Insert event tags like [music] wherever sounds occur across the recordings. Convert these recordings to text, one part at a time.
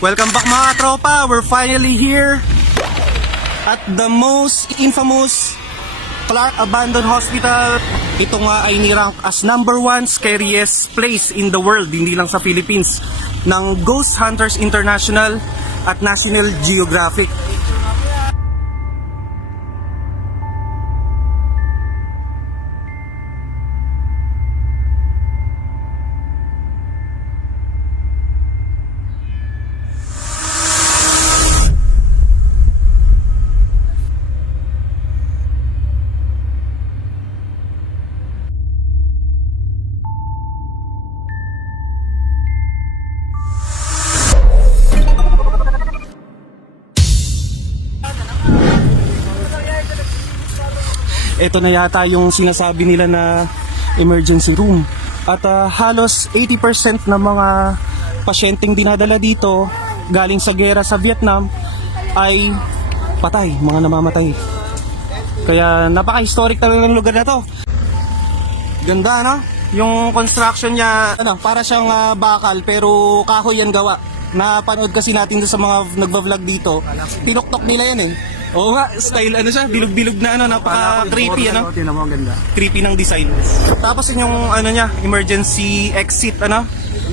Welcome back mga tropa. We're finally here at the most infamous Clark Abandoned Hospital. Ito nga ay nirank as number one scariest place in the world, hindi lang sa Philippines, ng Ghost Hunters International at National Geographic. Ito na yata yung sinasabi nila na emergency room. At ah, halos 80% ng mga pasyenteng dinadala dito galing sa gera sa Vietnam ay patay, mga namamatay. Kaya napaka-historic talaga ng lugar na to. Ganda no? Yung construction niya, ano, para siyang ah, bakal pero kahoy yan gawa. Napanood kasi natin sa mga nagba-vlog dito. Tinuktok nila yan eh. Oo nga, style ano siya, bilog-bilog na ano, napaka-creepy ano Tinan mo, ang ganda. creepy ng design. Tapos yun yung ano niya, emergency exit ano,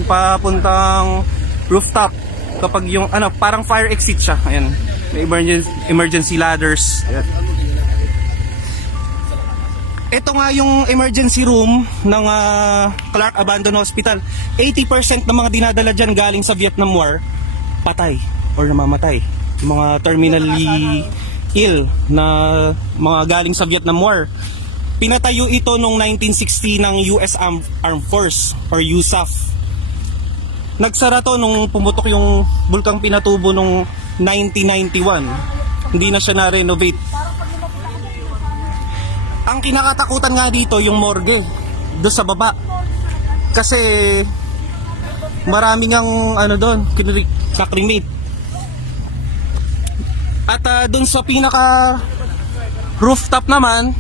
papuntang rooftop. Kapag yung ano, parang fire exit siya. Ayan. May emergency, emergency ladders. Ayan. Ito nga yung emergency room ng ah, Clark Abandoned Hospital. 80% ng mga dinadala dyan galing sa Vietnam War, patay or namamatay. Yung mga terminally ill na mga galing sa Vietnam War. Pinatayo ito noong 1960 ng US Arm- Armed Force or USAF. Nagsara to nung pumutok yung bulkang pinatubo nung 1991. Hindi na siya na-renovate ang kinakatakutan nga dito yung morgue doon sa baba. Kasi maraming ang ano doon, kakrimate. At ah, doon sa pinaka rooftop naman,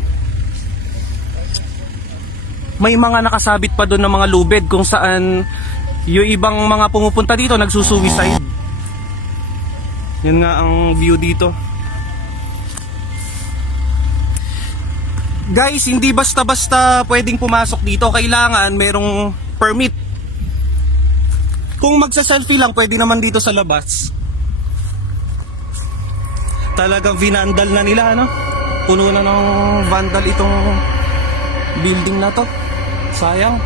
may mga nakasabit pa doon ng mga lubid kung saan yung ibang mga pumupunta dito nagsusuicide. Yan nga ang view dito. Guys, hindi basta-basta pwedeng pumasok dito. Kailangan merong permit. Kung magsa-selfie lang, pwede naman dito sa labas. Talagang vinandal na nila, ano? Puno na ng vandal itong building na to. Sayang.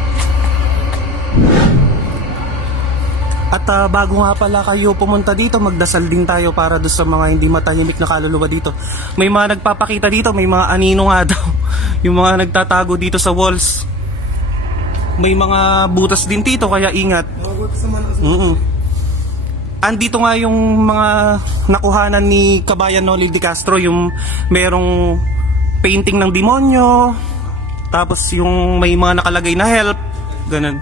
At ah, bago nga pala kayo pumunta dito, magdasal din tayo para do sa mga hindi matahimik na kaluluwa dito. May mga nagpapakita dito, may mga anino nga [laughs] daw. Yung mga nagtatago dito sa walls. May mga butas din dito, kaya ingat. Mm Andito nga yung mga nakuhanan ni Kabayan Noli de Castro, yung merong painting ng demonyo, tapos yung may mga nakalagay na help, ganun.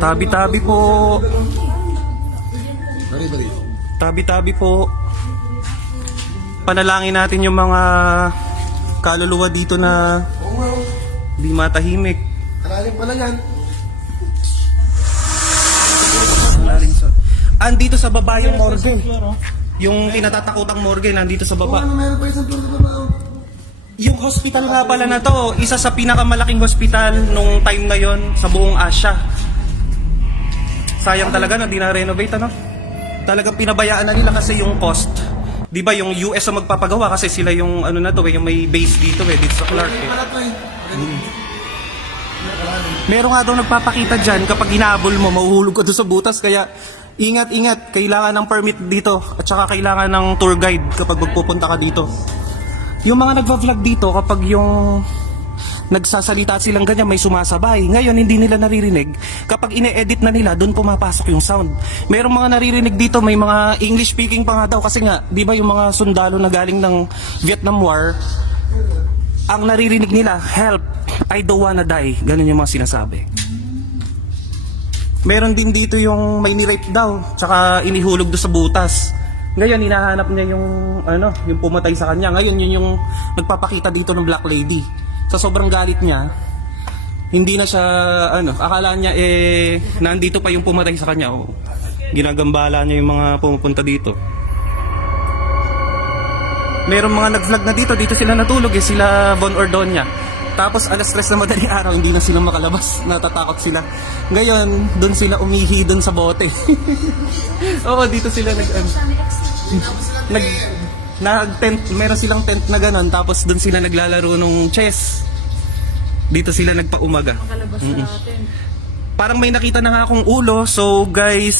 Tabi-tabi po. Tabi-tabi po. Panalangin natin yung mga kaluluwa dito na di matahimik. Alalim pala yan. Andito sa baba yung morgue. Yung kinatatakutang morgue nandito sa baba. Ano meron pa isang tour sa baba, oh. Yung hospital nga pala na to, isa sa pinakamalaking hospital nung time na yon sa buong Asia. Sayang talaga na di na-renovate ano. Talagang pinabayaan na nila kasi yung cost. 'Di ba yung US ang magpapagawa kasi sila yung ano na to, eh, yung may base dito eh, dito sa Clark eh. Pala to eh. Meron nga daw nagpapakita dyan kapag hinabol mo, mahuhulog ka doon sa butas. Kaya ingat-ingat, kailangan ng permit dito at saka kailangan ng tour guide kapag magpupunta ka dito. Yung mga nagva-vlog dito kapag yung nagsasalita silang ganyan may sumasabay. Ngayon hindi nila naririnig. Kapag ine-edit na nila, doon pumapasok yung sound. Merong mga naririnig dito, may mga English speaking pa nga daw kasi nga, 'di ba yung mga sundalo na galing ng Vietnam War, ang naririnig nila, help, I don't wanna die. Ganun yung mga sinasabi. Meron din dito yung may ni-rape daw, tsaka inihulog do sa butas. Ngayon, hinahanap niya yung, ano, yung pumatay sa kanya. Ngayon, yun yung nagpapakita dito ng Black Lady. Sa sobrang galit niya, hindi na siya, ano, akala niya eh, nandito pa yung pumatay sa kanya. O, ginagambala niya yung mga pumupunta dito. Meron mga nag-vlog na dito, dito sila natulog eh, sila Bon Ordonia. Tapos alas 3 na madaling araw, hindi na sila makalabas, natatakot sila. Ngayon, doon sila umihi doon sa bote. [laughs] Oo, dito sila nag, ano, nag, nag tent, meron silang tent na ganon, tapos doon sila naglalaro nung chess. Dito sila nagpaumaga. Kalabas natin. Parang may nakita na nga akong ulo, so guys,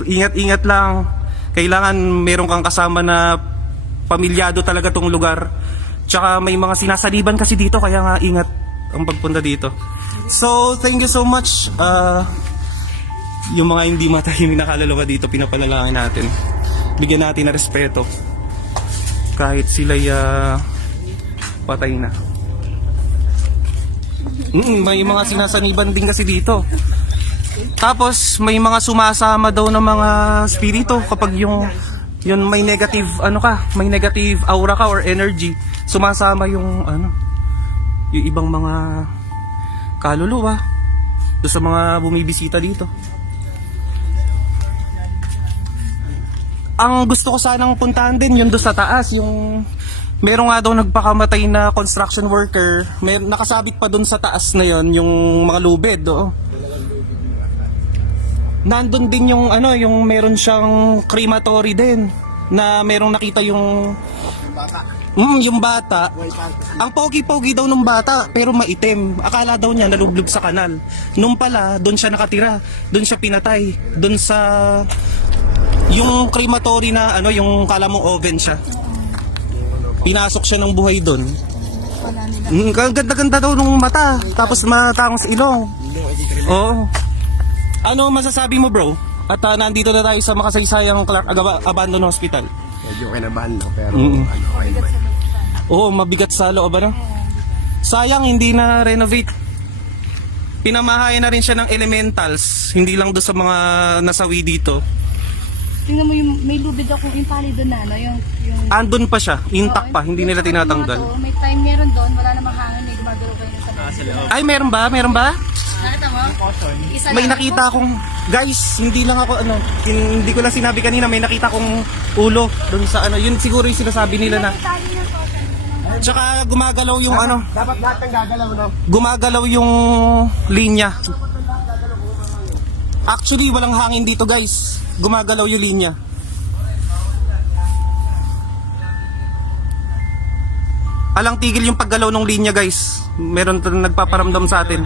ingat-ingat lang. Kailangan meron kang kasama na pamilyado talaga tong lugar. Tsaka may mga sinasaliban kasi dito, kaya nga ingat ang pagpunta dito. So, thank you so much. Uh, yung mga hindi matahimik na kaluluwa dito, pinapanalangin natin. Bigyan natin na respeto. Kahit sila'y ah, patay na. Mm, may mga sinasaniban din kasi dito. Tapos may mga sumasama daw ng mga spirito kapag yung yun may negative ano ka, may negative aura ka or energy, sumasama yung ano yung ibang mga kaluluwa sa mga bumibisita dito. Ang gusto ko sanang puntahan din yun do sa taas, yung meron nga daw nagpakamatay na construction worker, may nakasabit pa doon sa taas na yon yung mga lubid, do. Nandun din yung ano, yung meron siyang crematory din na merong nakita yung Mm, yung bata. Ang pogi-pogi daw nung bata, pero maitim. Akala daw niya nalublog sa kanal. Nung pala, doon siya nakatira. Doon siya pinatay. Doon sa yung crematory na ano, yung kala mong oven siya. Pinasok siya ng buhay doon. Wala nila. Mm, ang ganda-ganda daw nung mata. Tapos matangos sa ilong. Oo. Ano masasabi mo bro? At ah, nandito na tayo sa makasaysayang Clark Abandoned Hospital. Medyo kinabahan no, pero Mm. ano, okay naman. Oo, mabigat sa loob ano? Sayang hindi na renovate. Pinamahayan na rin siya ng elementals, hindi lang do sa mga nasawi dito. Tingnan mo yung may lubid akong impali doon na, no? Yung, yung... Andun pa siya, intact pa, Oo, hindi nila yung tinatanggal. mga to, May time meron doon, wala namang hangin, may gumagalaw kayo sa loob. Ay, meron ba? Meron ba? Nakita mo? Isa May lang nakita akong, guys, hindi lang ako ano, hin- hindi ko lang sinabi kanina, may nakita akong ulo doon sa ano, yun siguro yung sinasabi nila na. Tali na to. Tsaka gumagalaw yung ano, Dapat lahat ng gagalaw no. gumagalaw yung linya. Actually, walang hangin dito guys. Gumagalaw yung linya. Alang tigil yung paggalaw ng linya guys. Meron nagpaparamdam sa atin.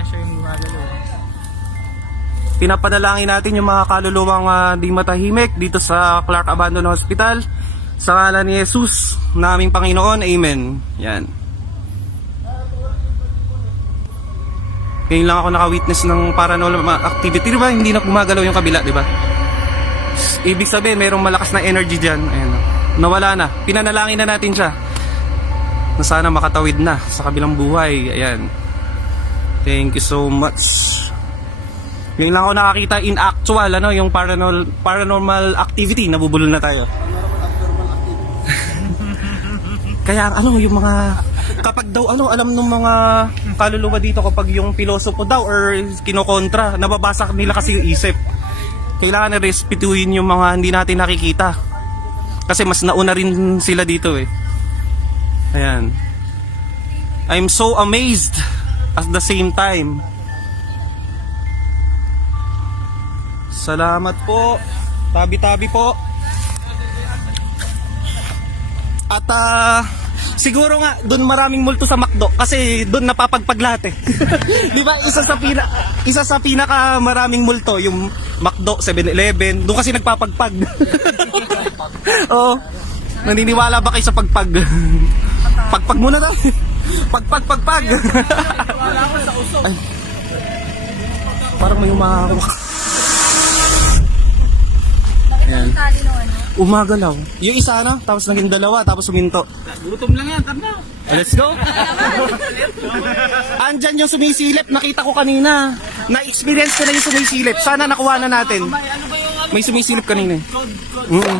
Pinapanalangin natin yung mga kaluluwang ah, di matahimik dito sa Clark Abandoned Hospital. Sa ngalan ni Jesus, naming Panginoon. Amen. Yan. Ngayon lang ako naka-witness ng paranormal activity, di ba? Hindi na gumagalaw yung kabila, di ba? S- Ibig sabihin, mayroong malakas na energy dyan. Ayan. Nawala na. Pinanalangin na natin siya. Na sana makatawid na sa kabilang buhay. Ayan. Thank you so much. Ngayon lang ako nakakita in actual, ano, yung paranormal, paranormal activity. Nabubulol na tayo. Kaya ano yung mga kapag daw ano alam ng mga kaluluwa dito kapag yung pilosopo daw or kinokontra, nababasa nila kasi yung isip. Kailangan na respetuhin yung mga hindi natin nakikita. Kasi mas nauna rin sila dito eh. Ayan. I'm so amazed at the same time. Salamat po. Tabi-tabi po. At ah, siguro nga doon maraming multo sa McDo kasi doon napapagpag lahat eh. [laughs] 'Di ba? Isa sa pina isa sa pinaka maraming multo yung McDo, 7-Eleven, doon kasi nagpapagpag. [laughs] Oo. Naniniwala ba kayo sa pagpag? Pagpag muna tayo. Pagpag pagpag. Ay. Parang may umahawak. Nakita mo Ayan. Ano? Umagalaw. Yung isa ano, tapos naging dalawa, tapos suminto. Gutom lang yan, tanda. Let's go! [laughs] Andyan yung sumisilip, nakita ko kanina. Na-experience ko na yung sumisilip. Sana nakuha na natin. May ano yung May sumisilip kanina. eh. Mm.